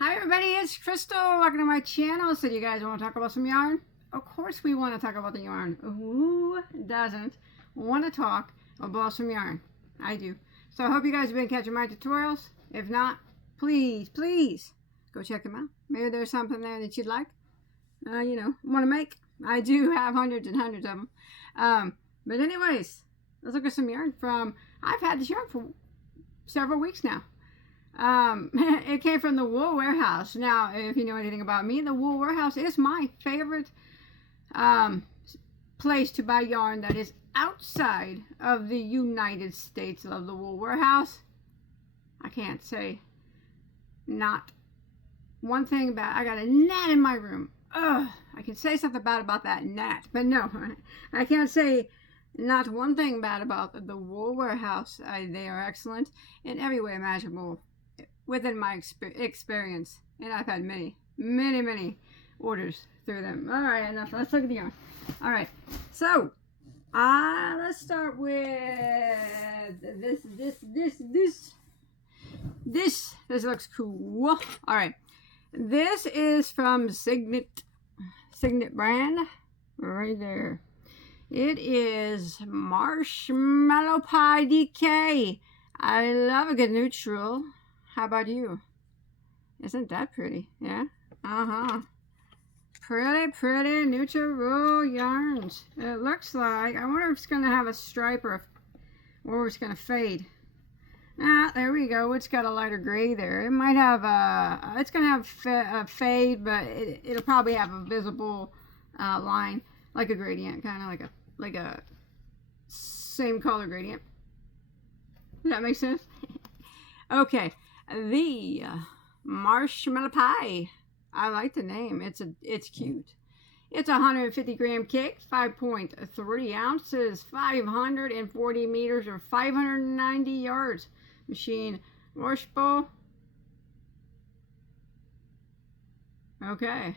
Hi everybody, it's Crystal. Welcome to my channel. So you guys want to talk about some yarn? Of course we want to talk about the yarn. Who doesn't want to talk about some yarn? I do. So I hope you guys have been catching my tutorials. If not, please go check them out. Maybe there's something there that you'd like, want to make. I do have hundreds and hundreds of them. But anyways, let's look at some yarn I've had this yarn for several weeks now. It came from the Wool Warehouse. Now, if you know anything about me, the Wool Warehouse is my favorite place to buy yarn that is outside of the United States. Love the Wool Warehouse. I can't say not one thing bad. I got a gnat in my room. Ugh, I can say something bad about that gnat, but no, I can't say not one thing bad about the Wool Warehouse. They are excellent in every way imaginable within my experience, and I've had many orders through them. All right, enough. Let's look at the yarn. All right, so let's start with this looks cool. All right, this is from Signet brand right there. It is Marshmallow Pie DK. I love a good neutral. How about you? Isn't that pretty? Yeah? Pretty neutral yarns. It looks like, I wonder if it's going to have a stripe or it's going to fade. There we go. It's got a lighter gray there. It might have it's going to have a fade, but it'll probably have a visible line, like a gradient, kind of like a same color gradient. Does that make sense? Okay, the Marshmallow Pie. I like the name. It's cute. It's a 150 gram kick, 5.30 ounces, 540 meters or 590 yards. Machine washable. Okay.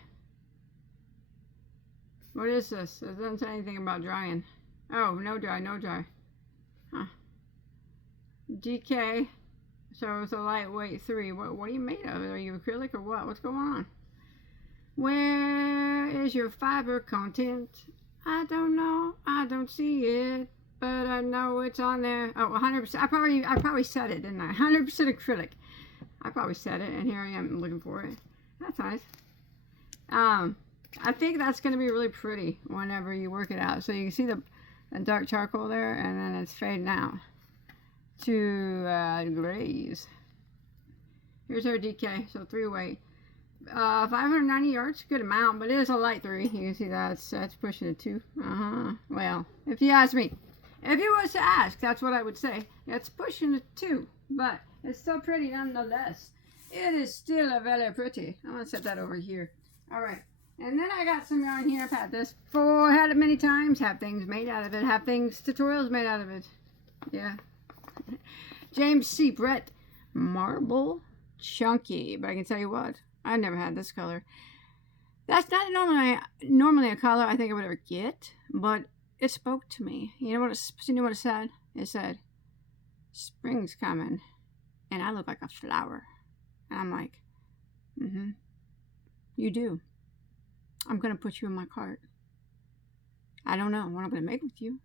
What is this? It doesn't say anything about drying. Oh, no dry. Huh. DK. So it's a lightweight 3. What are you made of? Are you acrylic or what? What's going on? Where is your fiber content? I don't know. I don't see it, but I know it's on there. Oh, 100%. I probably said it, didn't I? 100% acrylic. I probably said it, and here I am looking for it. That's nice. I think that's going to be really pretty whenever you work it out. So you can see the dark charcoal there, and then it's fading out to grays. Here's our DK, so 3 weight. 590 yards, good amount, but it is a light 3. You can see that's pushing a 2. Well, if you ask me, if you was to ask, that's what I would say. It's pushing a 2, but it's still pretty nonetheless. It is still very pretty. I'm gonna set that over here. All right, and then I got some yarn here. I've had this before, had it many times. Have things made out of it. Have tutorials made out of it. Yeah. James C. Brett Marble Chunky. But I can tell you what, I've never had this color. That's not normally a color I think I would ever get, but it spoke to me. You know what it said? It said, "Spring's coming," and I look like a flower. And I'm like, you do. I'm gonna put you in my cart. I don't know what I'm gonna make with you,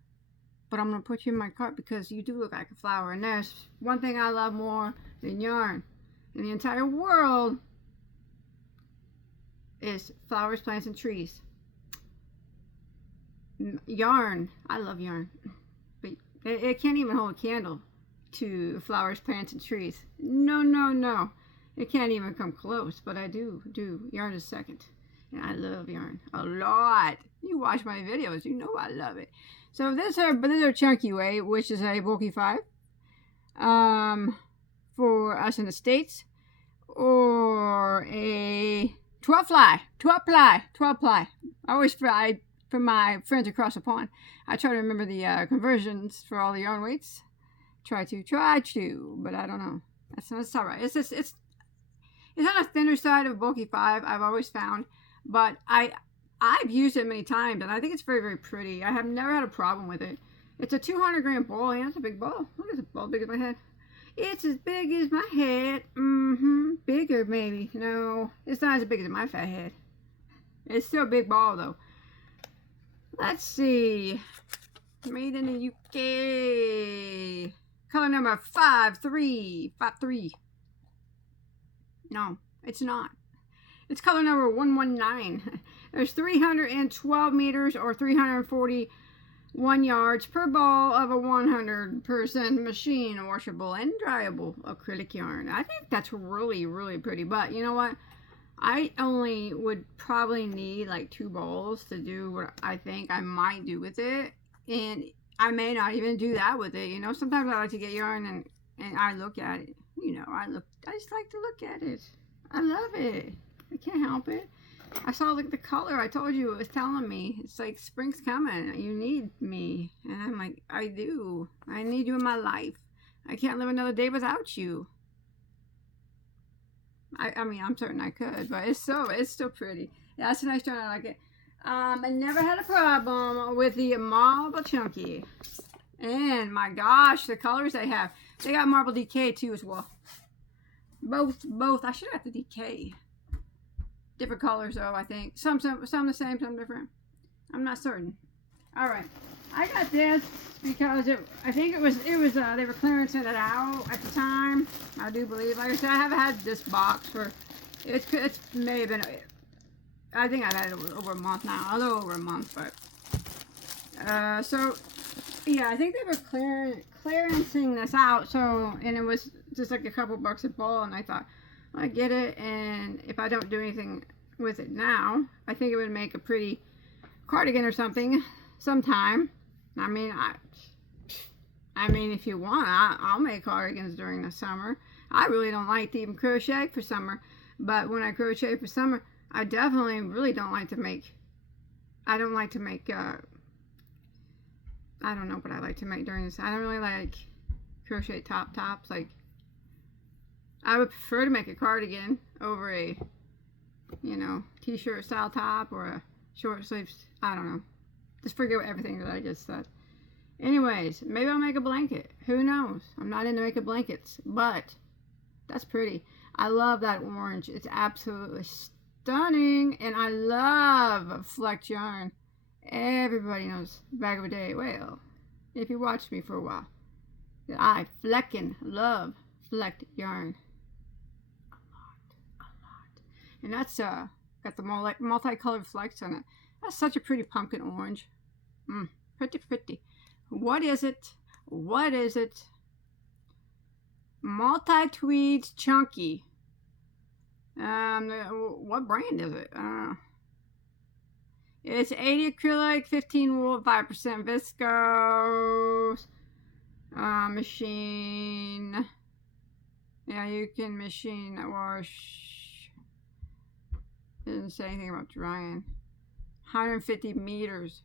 but I'm going to put you in my cart because you do look like a flower. And there's one thing I love more than yarn in the entire world is flowers, plants, and trees. Yarn. I love yarn. But it can't even hold a candle to flowers, plants, and trees. No. It can't even come close, but I do. Yarn is second. And I love yarn a lot. You watch my videos, you know I love it. So this is our chunky weight, which is a bulky 5 for us in the States, or a 12 ply. I always try, for my friends across the pond, I try to remember the conversions for all the yarn weights. Try to, but I don't know. That's all right. It's on a thinner side of bulky 5, I've always found, but I've used it many times, and I think it's very pretty. I have never had a problem with it. It's a 200 gram ball, and it's a big ball. Look at the ball, big as my head. It's as big as my head. Bigger maybe. No, it's not as big as my fat head. It's still a big ball though. Let's see. Made in the UK. Color number 5353. No, it's not. It's color number 119. There's 312 meters or 341 yards per ball of a 100% machine washable and dryable acrylic yarn. I think that's really, really pretty. But you know what? I only would probably need like 2 balls to do what I think I might do with it. And I may not even do that with it. You know, sometimes I like to get yarn and I look at it. You know, I just like to look at it. I love it. I can't help it. I saw like the color. I told you, it was telling me. It's like spring's coming. You need me. And I'm like, I do. I need you in my life. I can't live another day without you. I mean, I'm certain I could, but it's still pretty. Yeah, it's a nice yarn. I like it. I never had a problem with the Marble Chunky. And my gosh, the colors they have. They got Marble DK too as well. Both. I should have got the DK. Different colors though, I think. Some the same, some different. I'm not certain. All right, I got this because I think it was they were clearancing it out at the time. I do believe. Like I said, I haven't had this box for it's maybe been. I think I've had it over a month now, a little over a month, but so yeah, I think they were clearancing this out. So and it was just like a couple bucks a ball, and I thought I get it, and if I don't do anything with it now, I think it would make a pretty cardigan or something sometime. I mean, if you want, I'll make cardigans during the summer. I really don't like to even crochet for summer, but when I crochet for summer, I definitely really don't like to make. I don't like to make. I don't know what I like to make during this. I don't really like crochet tops. Like I would prefer to make a cardigan over a, you know, t-shirt style top or a short sleeves. I don't know. Just forget everything that I just said. Anyways, maybe I'll make a blanket. Who knows? I'm not into making blankets, but that's pretty. I love that orange. It's absolutely stunning, and I love flecked yarn. Everybody knows Bagoday. Well, if you watched me for a while, I fleckin' love flecked yarn. A lot. And that's got the multicolored flecks on it. That's such a pretty pumpkin orange. Pretty. What is it? Multi-tweeds chunky. What brand is it? It's 80 acrylic, 15 wool, 5% viscose. Machine. Yeah, you can machine wash. Doesn't say anything about drying. 150 meters.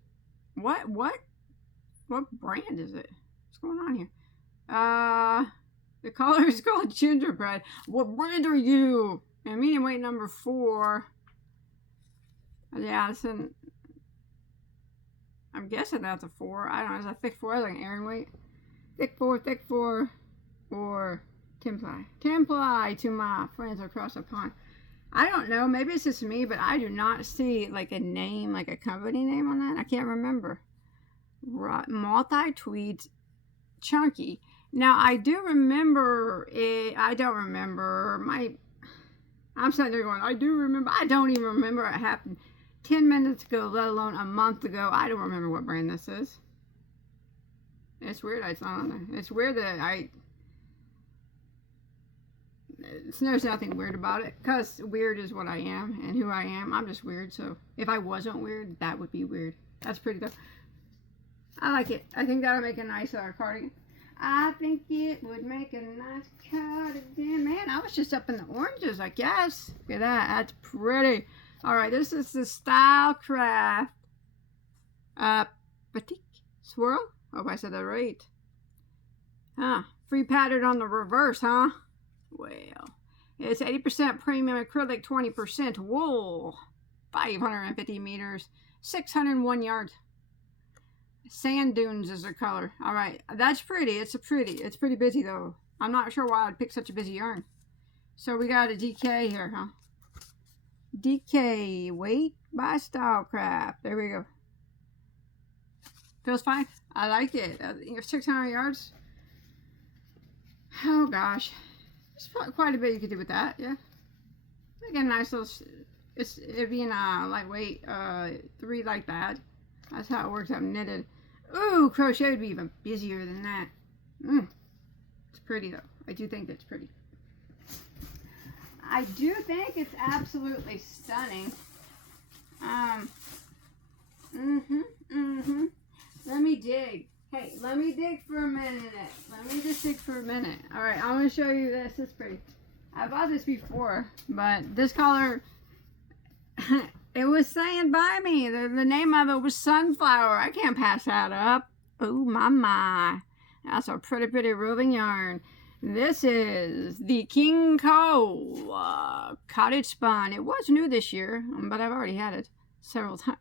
What brand is it? What's going on here? The color is called gingerbread. What brand are you? And medium weight number 4. Yeah, I'm guessing that's a 4. I don't know. Is that thick 4? Like an Aran weight? Thick 4, or Temply to my friends across the pond. I don't know. Maybe it's just me, but I do not see like a name, like a company name on that. I can't remember. Multi-tweeds chunky. Now, I do remember it. I don't remember. I'm sitting there going, I do remember. I don't even remember it happened 10 minutes ago, let alone a month ago. I don't remember what brand this is. It's weird it's not on there. It's weird that there's nothing weird about it, because weird is what I am and who I am. I'm just weird, so if I wasn't weird, that would be weird. That's pretty good. I like it. I think that'll make a nice cardigan. I think it would make a nice cardigan. Man, I was just up in the oranges, I guess. Look at that. That's pretty. Alright, this is the Stylecraft Batik Swirl. Hope I said that right. Free pattern on the reverse, huh? Well, it's 80% premium acrylic, 20% wool, 550 meters, 601 yards. Sand dunes is the color. All right, that's pretty. It's pretty busy though. I'm not sure why I'd pick such a busy yarn. So we got a DK here, huh? DK weight by Stylecraft. There we go. Feels fine. I like it. 600 yards. Oh gosh, there's quite a bit you could do with that. Yeah. Again, nice little. It being lightweight. 3 like that. That's how it works out knitted. Ooh, crochet would be even busier than that. It's pretty though. I do think that's pretty. I do think it's absolutely stunning. Let me dig. Hey, let me dig for a minute. Let me just dig for a minute. Alright, I'm going to show you this. It's pretty. I bought this before, but this color, it was saying by me. The name of it was Sunflower. I can't pass that up. Oh, my. That's a pretty, pretty roving yarn. This is the King Cole Cottage Spun. It was new this year, but I've already had it several times.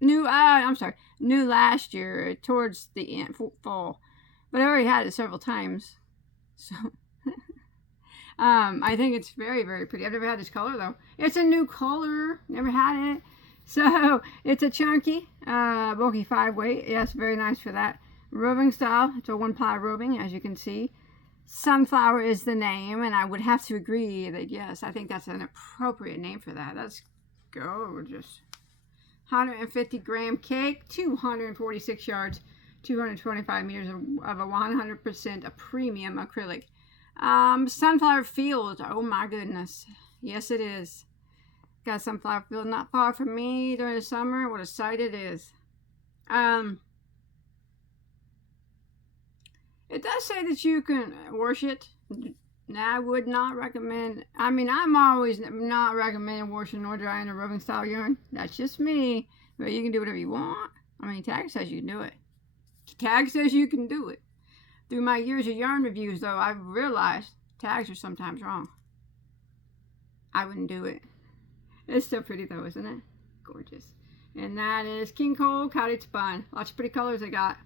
New last year towards the end, fall. But I already had it several times. So, I think it's very, very pretty. I've never had this color, though. It's a new color. Never had it. So, it's a chunky, bulky 5 weight. Yes, very nice for that. Roving style. It's a 1-ply roving, as you can see. Sunflower is the name, and I would have to agree that, yes, I think that's an appropriate name for that. That's gorgeous. 150 gram cake, 246 yards, 225 meters of a 100% a premium acrylic. Sunflower Field, oh my goodness. Yes, it is. Got Sunflower Field not far from me during the summer. What a sight it is. It does say that you can wash it. I would not recommend. I mean, I'm always not recommending washing or drying a roving style yarn. That's just me. But you can do whatever you want. I mean, tag says you can do it. Tag says you can do it. Through my years of yarn reviews, though, I've realized tags are sometimes wrong. I wouldn't do it. It's so pretty, though, isn't it? Gorgeous. And that is King Cole Cottage Spun. Lots of pretty colors I got.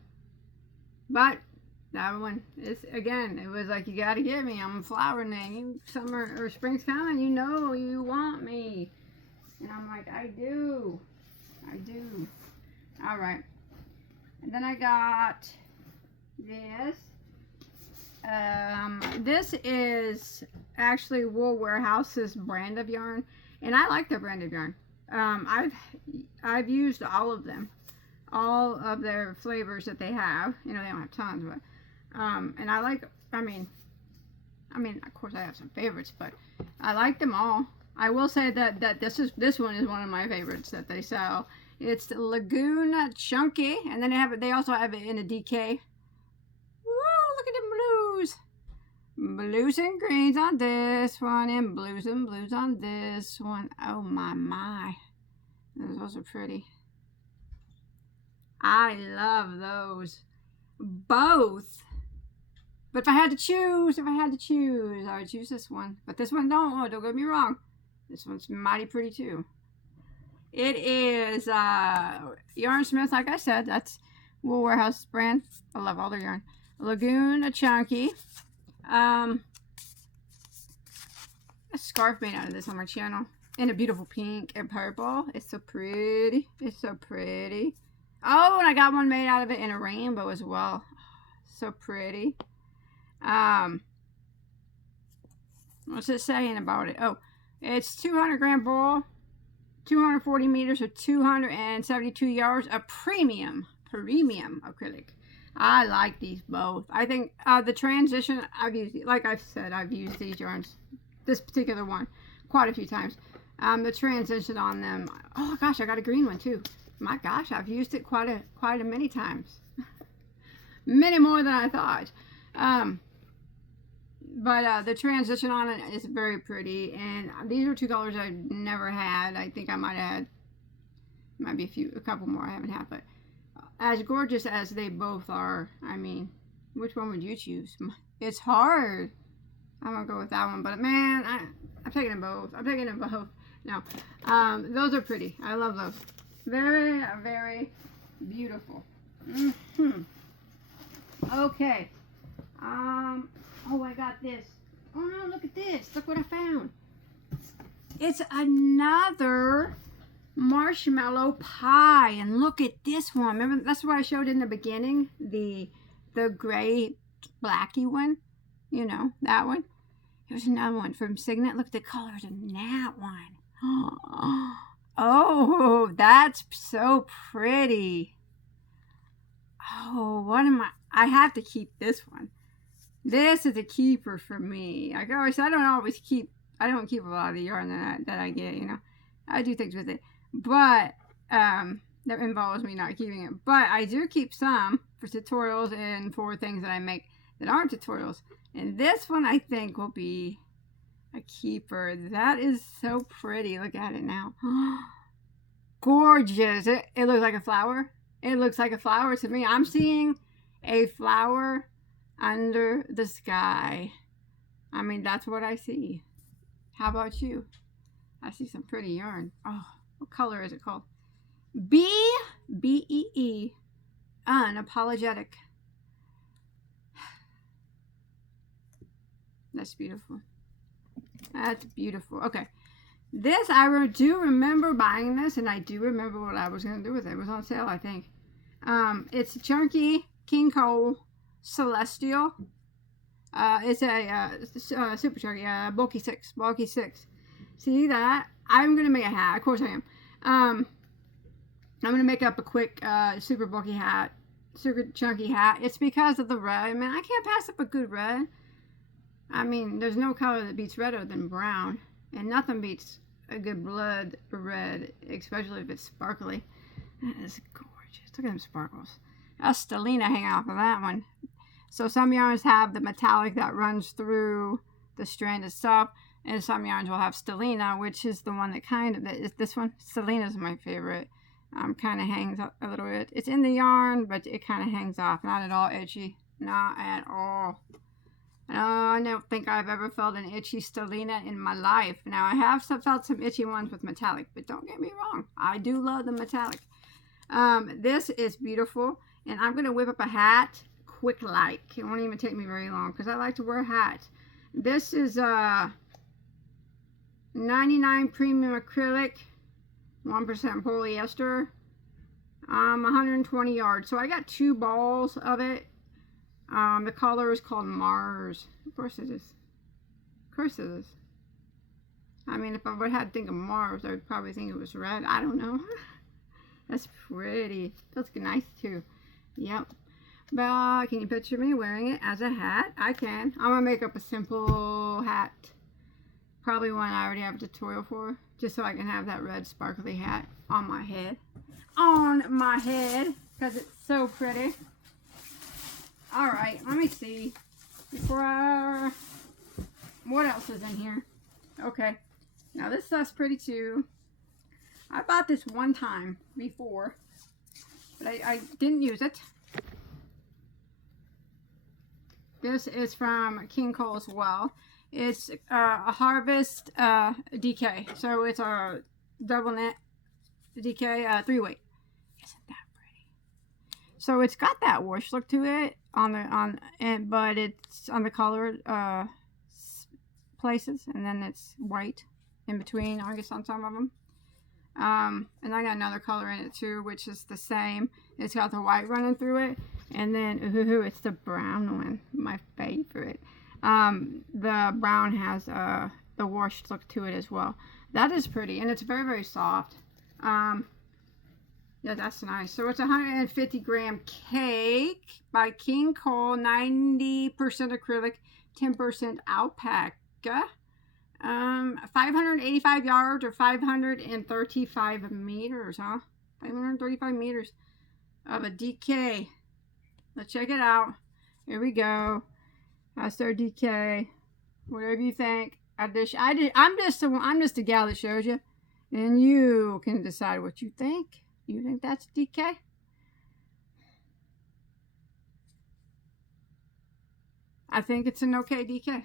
But that one is, again, it was like, you gotta get me. I'm flowering. Summer or spring's coming. You know you want me. And I'm like, I do. I do. Alright. And then I got this. This is actually Wool Warehouse's brand of yarn. And I like their brand of yarn. I've used all of them. All of their flavors that they have. You know, they don't have tons, but and I like, I mean, of course I have some favorites, but I like them all. I will say that this one is one of my favorites that they sell. It's the Lagoon Chunky, and then they also have it in a DK. Woo, look at them blues. Blues and greens on this one, and blues on this one. Oh my. Those are pretty. I love those. Both. But if I had to choose, I would choose this one. But this one, don't get me wrong. This one's mighty pretty too. It is Yarnsmith, like I said. That's Wool Warehouse brand. I love all their yarn. Lagoon Chunky. A scarf made out of this on my channel. In a beautiful pink and purple. It's so pretty. It's so pretty. Oh, and I got one made out of it in a rainbow as well. So pretty. What's it saying about it? Oh, it's 200 gram ball, 240 meters or 272 yards of premium acrylic. I like these both. I think the transition, I've used, like I've said, I've used these yarns, this particular one, quite a few times. The transition on them, oh gosh, I got a green one too. My gosh, I've used it quite a many times. Many more than I thought. But the transition on it is very pretty, and these are 2 colors I've never had. I think I might have had, might be a couple more I haven't had, but as gorgeous as they both are, I mean, which one would you choose? It's hard. I'm gonna go with that one, but man, I'm taking them both. I'm taking them both. No, those are pretty. I love those. Very, very beautiful. Okay. Oh, I got this. Oh no, look at this. Look what I found. It's another marshmallow pie. And look at this one. Remember, that's what I showed in the beginning. The gray blacky one. You know, that one. Here's another one from Signet. Look at the colors in that one. Oh, that's so pretty. Oh, what am I have to keep this one. This is a keeper for me. Like I always say, I don't keep a lot of the yarn that I get, you know. I do things with it. But that involves me not keeping it. But I do keep some for tutorials and for things that I make that aren't tutorials. And this one I think will be a keeper. That is so pretty. Look at it now. Gorgeous. It looks like a flower. It looks like a flower to me. I'm seeing a flower under the sky. I mean, that's what I see. How about you? I see some pretty yarn. Oh, what color is it called? B-E-E. Unapologetic. That's beautiful. That's beautiful. Okay. This, I do remember buying this, and I do remember what I was going to do with it. It was on sale, I think. It's a chunky King Cole Celestial. It's a super chunky, bulky 6. Bulky 6. See that? I'm going to make a hat. Of course I am. I'm going to make up a quick super bulky hat. Super chunky hat. It's because of the red. Man, I can't pass up a good red. I mean, there's no color that beats redder than brown. And nothing beats a good blood red, especially if it's sparkly. That is gorgeous. Look at them sparkles. That's Stellina hanging off of that one. So some yarns have the metallic that runs through the strand itself. And some yarns will have Stellina, which is the one that kind of, this one, Stellina is my favorite. Kind of hangs up a little bit. It's in the yarn, but it kind of hangs off. Not at all itchy. Not at all. I don't think I've ever felt an itchy Stellina in my life. Now, I have felt some itchy ones with metallic, but don't get me wrong. I do love the metallic. This is beautiful, and I'm going to whip up a hat quick like. It won't even take me very long because I like to wear hats. This is 99 premium acrylic, 1% polyester, 120 yards. So I got 2 balls of it. The color is called Mars. Of course it is. Of course it is. I mean, if I would have to think of Mars, I would probably think it was red. I don't know. That's pretty. Looks nice too. Yep. But can you picture me wearing it as a hat? I can. I'm going to make up a simple hat. Probably one I already have a tutorial for. Just so I can have that red sparkly hat on my head. On my head. Because it's so pretty. Alright, let me see. What else is in here? Okay. Now this stuff's pretty too. I bought this one time before. But I didn't use it. This is from King Cole as well. It's a Harvest DK. So it's a double knit DK 3-weight. Isn't that pretty? So it's got that wash look to it but it's on the colored places, and then it's white in between, I guess, on some of them. And I got another color in it too, which is the same. It's got the white running through it, and then it's the brown one, my favorite. The brown has the washed look to it as well. That is pretty, and it's very, very soft. Yeah, that's nice. So it's a 150 gram cake by King Cole, 90% acrylic, 10% alpaca. 585 yards or 535 meters, huh? 535 meters of a DK. Let's check it out. Here we go. That's their DK. Whatever you think. I'm just a gal that shows you, and you can decide what you think. You think that's DK? I think it's an okay DK.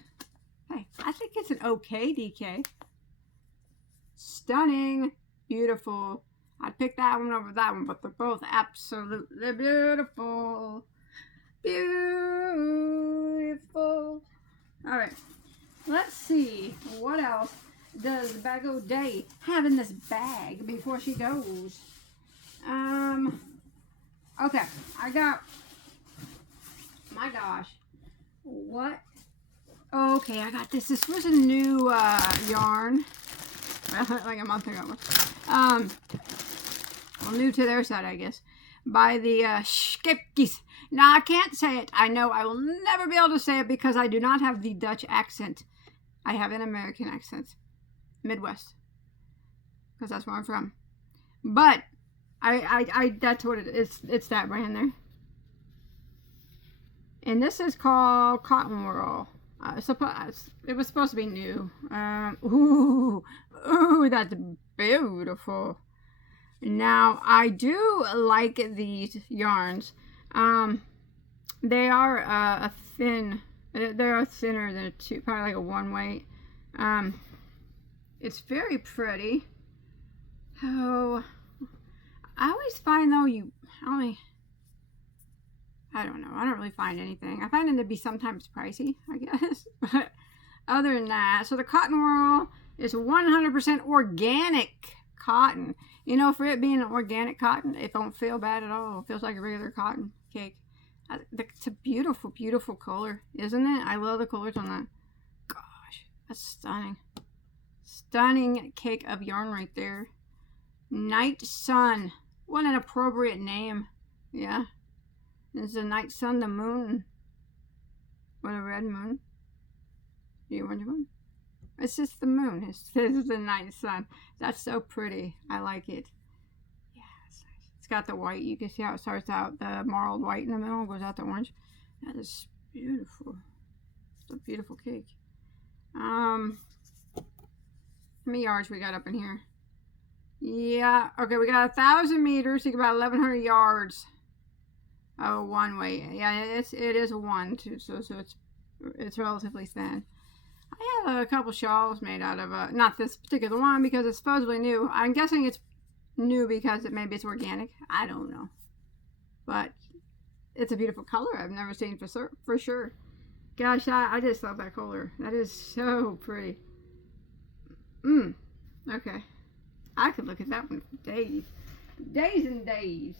Hey, I think it's an okay DK. Stunning. Beautiful. I'd pick that one over that one, but they're both absolutely beautiful. Beautiful. All right. Let's see. What else does Bagoday have in this bag before she goes? Okay. I got, my gosh. What? Okay, I got this. This was a new yarn. Like a month ago. Well, new to their side, I guess. By the Skepkis. Now, I can't say it. I know I will never be able to say it because I do not have the Dutch accent. I have an American accent. Midwest. Because that's where I'm from. But, I that's what it is. It's that brand there. And this is called Cotton Whirl. It was supposed to be new. Ooh, that's beautiful. Now, I do like these yarns. They are they are thinner than probably like a 1 weight. It's very pretty. Oh, I always find though I don't know. I don't really find anything. I find them to be sometimes pricey, I guess. But other than that, so the Cotton Whirl is 100% organic cotton. You know, for it being an organic cotton, it don't feel bad at all. It feels like a regular cotton cake. It's a beautiful, beautiful color, isn't it? I love the colors on that. Gosh, that's stunning. Stunning cake of yarn right there. Night Sun. What an appropriate name. Yeah. It's the night sun, the moon. What a red moon. The orange moon. It's just the moon. It's the night sun. That's so pretty. I like it. Yeah, it's nice. It's got the white. You can see how it starts out. The marled white in the middle goes out to orange. That is beautiful. It's a beautiful cake. How many yards we got up in here? Yeah. Okay, we got 1,000 meters. Think about 1,100 yards. Oh, 1 weight. Yeah, it is a 1 too, so it's relatively thin. I have a couple shawls made out of not this particular one because it's supposedly new. I'm guessing it's new because maybe it's organic. I don't know, but it's a beautiful color. I've never seen for sure. Gosh, I just love that color. That is so pretty. Okay, I could look at that one for days, days and days.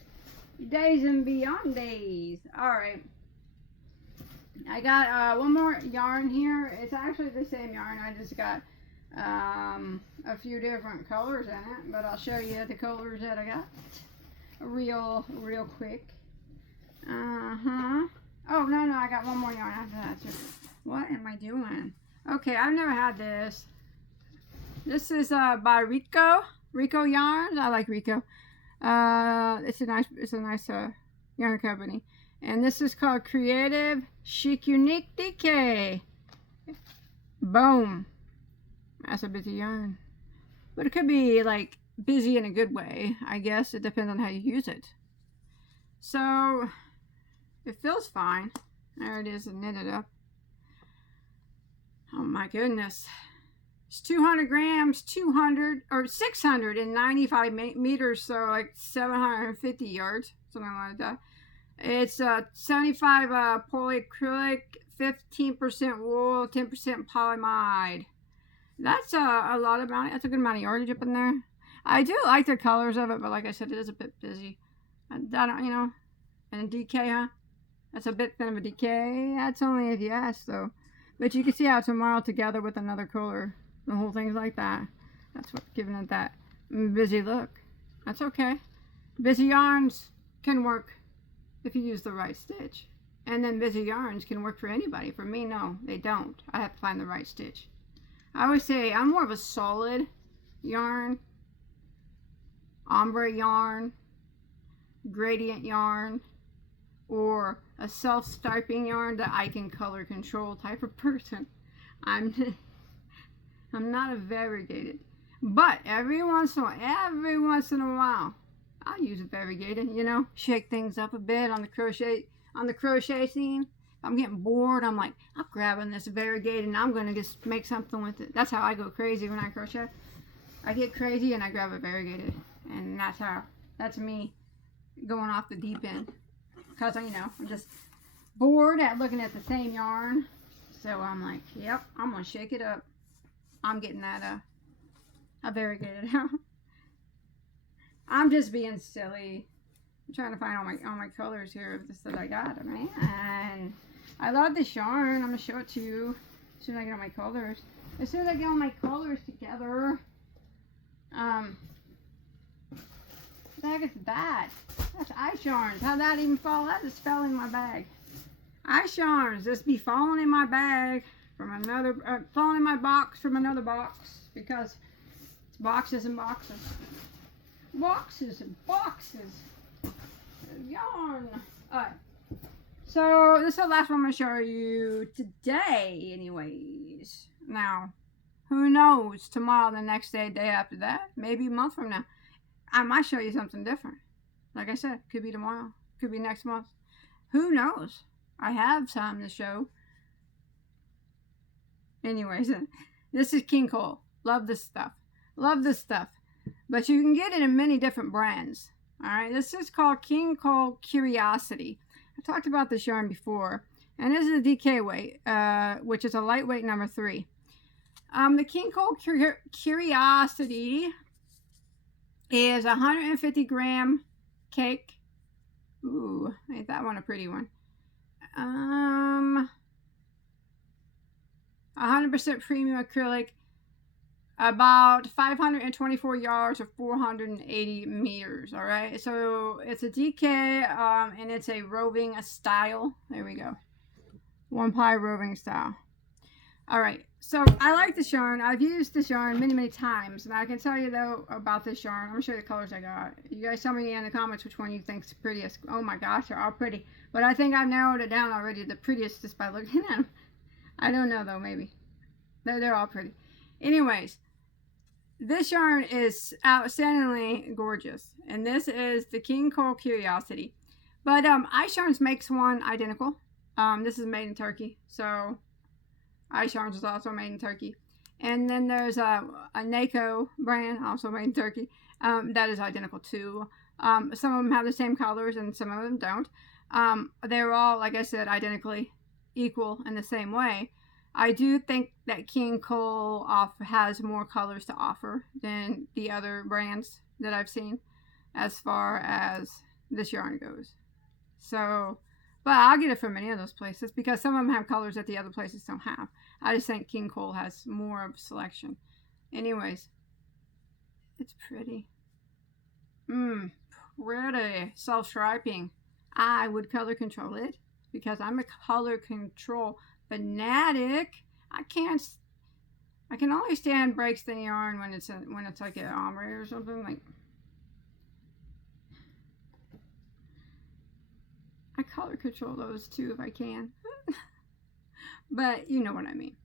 Days and beyond days. Alright. I got one more yarn here. It's actually the same yarn. I just got a few different colors in it. But I'll show you the colors that I got. Real quick. Oh, no. I got one more yarn after that. So what am I doing? Okay, I've never had this. This is by Rico. Rico Yarns. I like Rico. It's a nice yarn company, and this is called Creative Chic Unique Decay. Boom. That's a busy yarn, but it could be like busy in a good way. I guess it depends on how you use it. So it feels fine. There it is, knitted up. Oh my goodness. It's 200 grams, 695 meters, so like 750 yards, something like that. It's 75 polyacrylic, 15% wool, 10% polyamide. That's a lot of amount. That's a good amount of yardage up in there. I do like the colors of it, but like I said, it is a bit busy. And a decay, huh? That's a bit thin of a decay. That's only if you ask, though. But you can see how it's a marled together with another color. The whole thing's like that. That's what's giving it that busy look. That's okay. Busy yarns can work if you use the right stitch. And then busy yarns can work for anybody. For me, no, they don't. I have to find the right stitch. I always say I'm more of a solid yarn, ombre yarn, gradient yarn, or a self-striping yarn that I can color control type of person. I'm not a variegated, but every once in a while, I use a variegated. You know, shake things up a bit on the crochet scene. If I'm getting bored, I'm like, I'm grabbing this variegated and I'm gonna just make something with it. That's how I go crazy when I crochet. I get crazy and I grab a variegated, and that's me going off the deep end. Cause I'm just bored at looking at the same yarn So I'm like, yep, I'm gonna shake it up. I'm getting that I variegated out. I'm just being silly. I'm trying to find all my colors here of this that I got, man. I love this yarn. I'm gonna show it to you as soon as I get all my colors. As soon as I get all my colors together. What the heck is that? That's ice yarns. How'd that even fall? That just fell in my bag. Ice yarns just be falling in my bag from another, falling in my box from another box because it's boxes and boxes. Boxes and boxes. Yarn. Alright. So this is the last one I'm going to show you today anyways. Now, who knows? Tomorrow, the next day, day after that, maybe a month from now, I might show you something different. Like I said, could be tomorrow, could be next month. Who knows? I have time to show. Anyways, this is King Cole. Love this stuff. Love this stuff. But you can get it in many different brands. Alright, this is called King Cole Curiosity. I talked about this yarn before. And this is a DK weight, which is a lightweight number 3. The King Cole Curiosity is 150 gram cake. Ooh, ain't that one a pretty one? 100% premium acrylic, about 524 yards or 480 meters. All right, so it's a DK, and it's a roving style. There we go, 1-ply roving style. All right, so I like this yarn. I've used this yarn many times, and I can tell you though about this yarn. I'm gonna show you the colors I got. You guys tell me in the comments which one you think's the prettiest. Oh my gosh, they're all pretty. But I think I've narrowed it down already. The prettiest just by looking at them. I don't know though. Maybe they're all pretty. Anyways, this yarn is outstandingly gorgeous, and this is the King Cole Curiosity. But Ice Yarns makes one identical. This is made in Turkey, so Ice Yarns is also made in Turkey. And then there's a Nako brand, also made in Turkey, that is identical too. Some of them have the same colors and some of them don't. They're all, like I said, identically equal in the same way. I do think that King Cole has more colors to offer than the other brands that I've seen as far as this yarn goes. So, but I'll get it from any of those places because some of them have colors that the other places don't have. I just think King Cole has more of a selection. Anyways, it's pretty. Pretty. Self-striping. I would color control it because I'm a color control fanatic. I can only stand breaks thin yarn when it's like an ombre or something. Like, I color control those too if I can. But you know what I mean.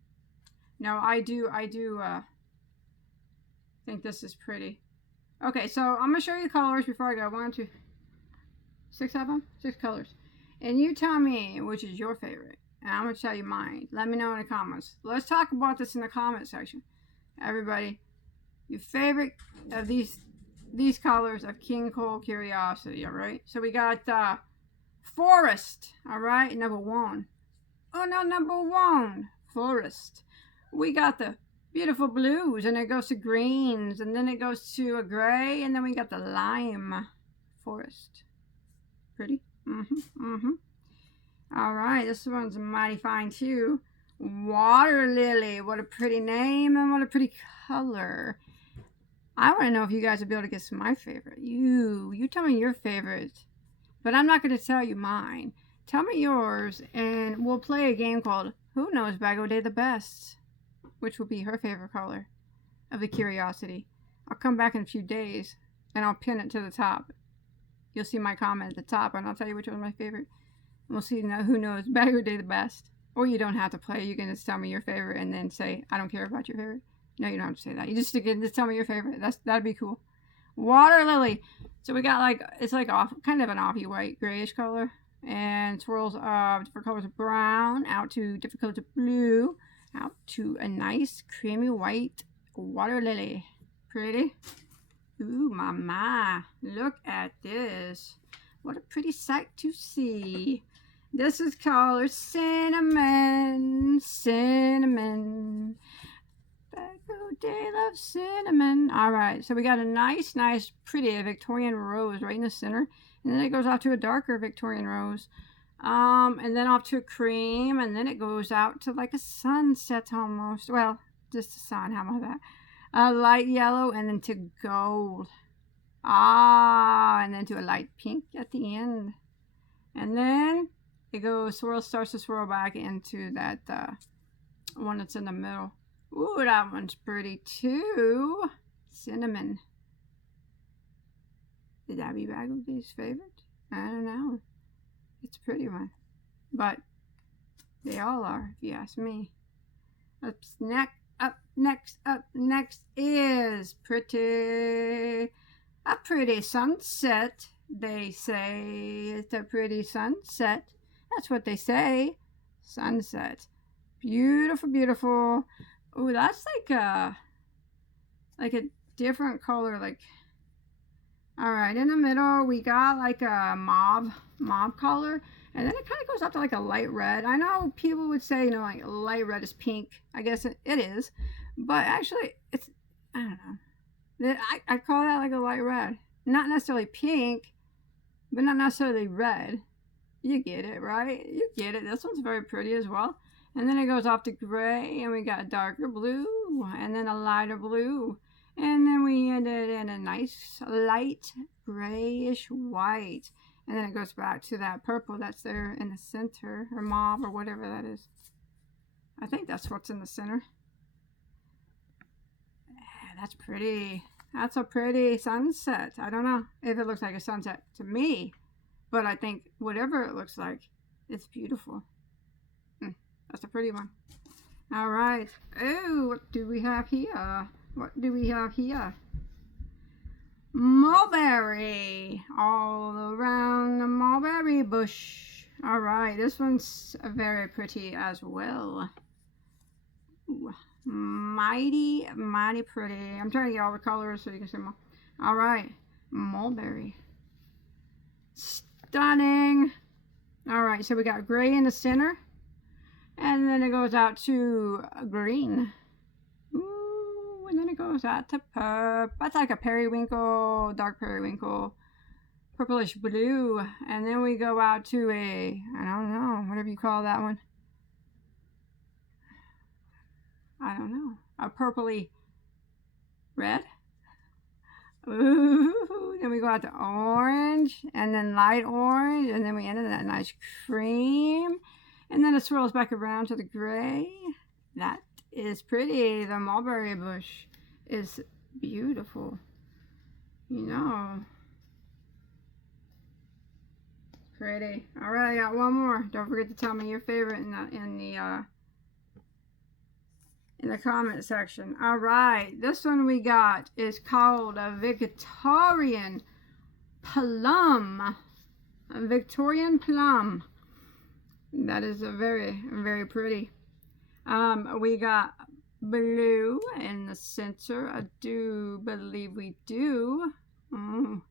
No, I do think this is pretty. Okay, so I'm gonna show you the colors before I go. 1, 2, 6 of them? 6 colors. And you tell me which is your favorite. And I'm going to tell you mine. Let me know in the comments. Let's talk about this in the comment section. Everybody, your favorite of these colors of King Cole Curiosity, alright? So we got Forest, alright? Number 1. Oh no, number 1. Forest. We got the beautiful blues, and it goes to greens, and then it goes to a gray, and then we got the lime forest. Pretty? Alright, this one's mighty fine too. Water Lily. What a pretty name and what a pretty color. I want to know if you guys will be able to guess my favorite. You tell me your favorite. But I'm not going to tell you mine. Tell me yours, and we'll play a game called Who Knows Bagoday the Best, which will be her favorite color of the Curiosity. I'll come back in a few days, and I'll pin it to the top. You'll see my comment at the top, and I'll tell you which one's my favorite. We'll see who knows Bagoday the best. Or you don't have to play. You can just tell me your favorite and then say, I don't care about your favorite. No, you don't have to say that. You just tell me your favorite. That'd be cool. Water Lily. So we got it's like kind of an offy white grayish color. And swirls of different colors of brown out to different colors of blue. Out to a nice creamy white Water Lily. Pretty. Ooh, mama. Look at this. What a pretty sight to see. This is called cinnamon, cinnamon. Bagoday loves cinnamon. All right, so we got a nice, pretty Victorian rose right in the center. And then it goes off to a darker Victorian rose. And then off to a cream. And then it goes out to like a sunset almost. Well, just the sun. How about that? A light yellow and then to gold. And then to a light pink at the end. And then it starts to swirl back into that one that's in the middle. Ooh, that one's pretty too. Cinnamon. Did that be Bagoday's favorite? I don't know. It's a pretty one. But they all are, if you ask me. Up next is a pretty sunset. They say it's a pretty sunset. That's what they say. Sunset. Beautiful, beautiful. Ooh, that's like a different color. Like, all right, in the middle we got like a mauve color, and then it kind of goes up to like a light red. I know people would say, you know, like light red is pink. I guess it is, but actually it's, I don't know. I call that like a light red. Not necessarily pink, but not necessarily red. You get it, right? You get it. This one's very pretty as well. And then it goes off to gray, and we got a darker blue, and then a lighter blue. And then we ended in a nice light grayish white. And then it goes back to that purple that's there in the center, or mauve, or whatever that is. I think that's what's in the center. Yeah, that's pretty. That's a pretty sunset. I don't know if it looks like a sunset to me, but I think whatever it looks like, it's beautiful. That's a pretty one. All right. Oh, what do we have here? What do we have here? Mulberry. All around the mulberry bush. All right. This one's very pretty as well. Ooh, mighty, mighty pretty. I'm trying to get all the colors so you can see them all. All right. Mulberry. Stunning. All right. So we got gray in the center. And then it goes out to green. Ooh, and then it goes out to purple. That's like a periwinkle, dark periwinkle, purplish blue. And then we go out to a, I don't know, whatever you call that one. I don't know. A purpley red. Ooh, then we go out to orange, and then light orange, and then we end in that nice cream. And then it swirls back around to the gray. That is pretty. The mulberry bush is beautiful. You know. Pretty. All right, I got one more. Don't forget to tell me your favorite in the comment section. All right, this one we got is called a Victorian plum. A Victorian plum. That is a very, very pretty. We got blue in the center. I do believe we do. A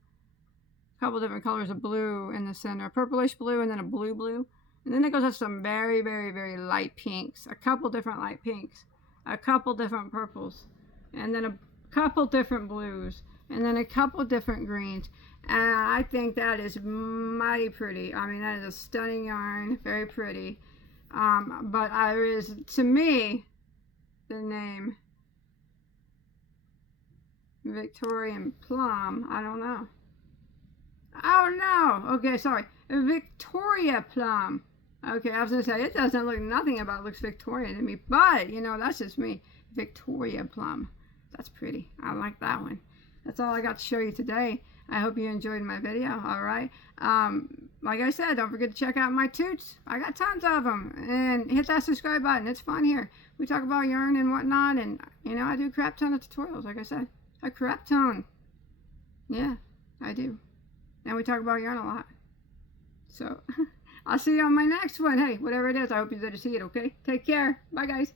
couple different colors of blue in the center. Purplish blue and then a blue. And then it goes up some very, very, very light pinks. A couple different light pinks. A couple different purples. And then a couple different blues. And then a couple different greens. And I think that is mighty pretty. I mean, that is a stunning yarn. Very pretty. But there is, to me, the name Victorian plum. I don't know. Oh, no. Okay, sorry. Victoria plum. Okay, I was going to say, it doesn't look nothing about it looks Victorian to me. But, you know, that's just me. Victoria plum. That's pretty. I like that one. That's all I got to show you today. I hope you enjoyed my video. All right. Like I said, don't forget to check out my toots. I got tons of them. And hit that subscribe button. It's fun here. We talk about yarn and whatnot. And, you know, I do a crap ton of tutorials, like I said. A crap ton. Yeah, I do. And we talk about yarn a lot. So, I'll see you on my next one. Hey, whatever it is, I hope you're there to see it, okay? Take care. Bye, guys.